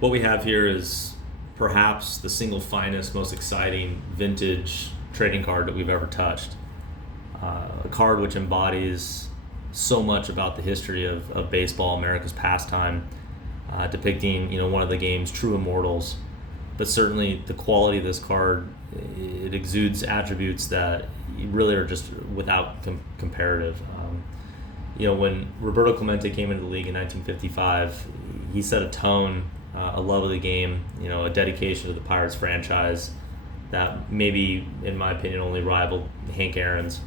What we have here is perhaps the single finest, most exciting vintage trading card that we've ever touched. A card which embodies so much about the history of baseball, America's pastime, depicting one of the game's true immortals. But certainly the quality of this card, it exudes attributes that really are just without comparative. When Roberto Clemente came into the league in 1955, he set a tone, a love of the game, a dedication to the Pirates franchise that maybe, in my opinion, only rivaled Hank Aaron's.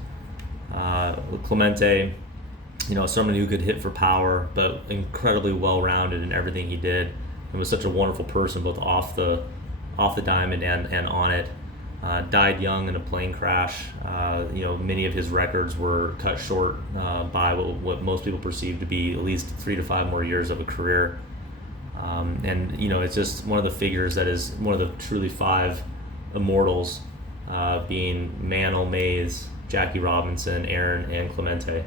Clemente, someone who could hit for power, but incredibly well-rounded in everything he did, and was such a wonderful person, both off the diamond and on it. Died young in a plane crash. Many of his records were cut short by what most people perceive to be at least 3 to 5 more years of a career. It's just one of the figures that is one of the truly 5 immortals, being Mantle, Mays, Jackie Robinson, Aaron, and Clemente.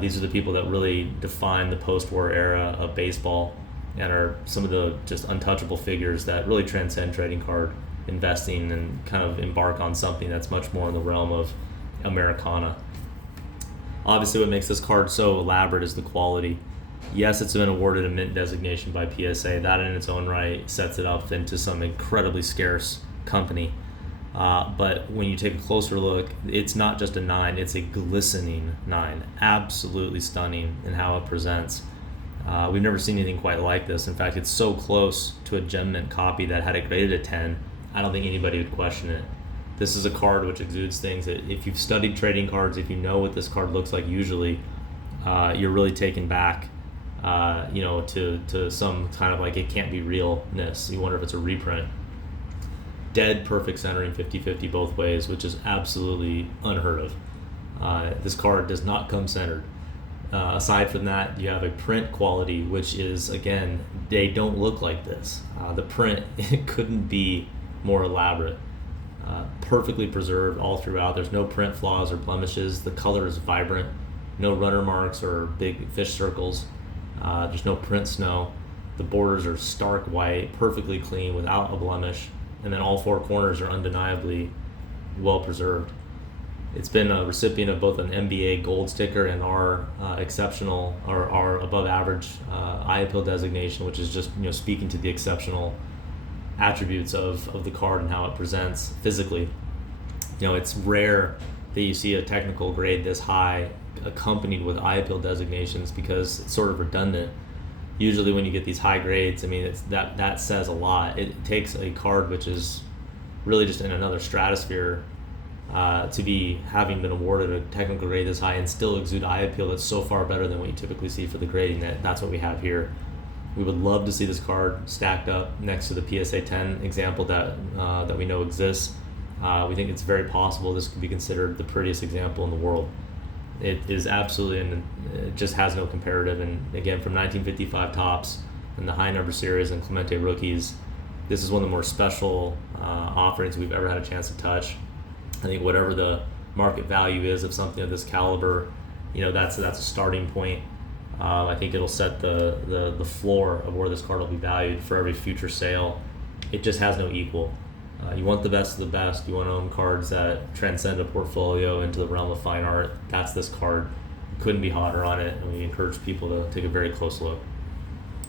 These are the people that really define the post-war era of baseball and are some of the just untouchable figures that really transcend trading card investing and kind of embark on something that's much more in the realm of Americana. Obviously, what makes this card so elaborate is the quality. Yes, it's been awarded a mint designation by PSA. That in its own right sets it up into some incredibly scarce company. But when you take a closer look, it's not just a 9, it's a glistening 9. Absolutely stunning in how it presents. We've never seen anything quite like this. In fact, it's so close to a gem mint copy that had it graded a 10, I don't think anybody would question it. This is a card which exudes things that if you've studied trading cards, if you know what this card looks like usually, you're really taken back to some kind of like it can't be realness. You wonder if it's a reprint. Dead perfect centering 50-50 both ways, which is absolutely unheard of. This card does not come centered. Aside from that, you have a print quality, which is, again, they don't look like this. The print, it couldn't be more elaborate. Perfectly preserved all throughout. There's no print flaws or blemishes. The color is vibrant. No runner marks or big fish circles. There's no print snow. The borders are stark white, perfectly clean, without a blemish. And then all 4 corners are undeniably well preserved. It's been a recipient of both an MBA gold sticker and our exceptional or our above average eye appeal designation, which is just speaking to the exceptional attributes of the card and how it presents physically. It's rare that you see a technical grade this high accompanied with eye appeal designations because it's sort of redundant. Usually when you get these high grades, that says a lot. It takes a card which is really just in another stratosphere to be having been awarded a technical grade this high and still exude eye appeal that's so far better than what you typically see for the grading. That's what we have here. We would love to see this card stacked up next to the PSA 10 example that we know exists. We think it's very possible this could be considered the prettiest example in the world. It is absolutely, and it just has no comparative. And again, from 1955 Topps and the high number series and Clemente rookies, this is one of the more special offerings we've ever had a chance to touch. I think whatever the market value is of something of this caliber, that's a starting point. I think it'll set the floor of where this card will be valued for every future sale. It just has no equal. You want the best of the best. You want to own cards that transcend a portfolio into the realm of fine art. That's this card. Couldn't be hotter on it, and we encourage people to take a very close look.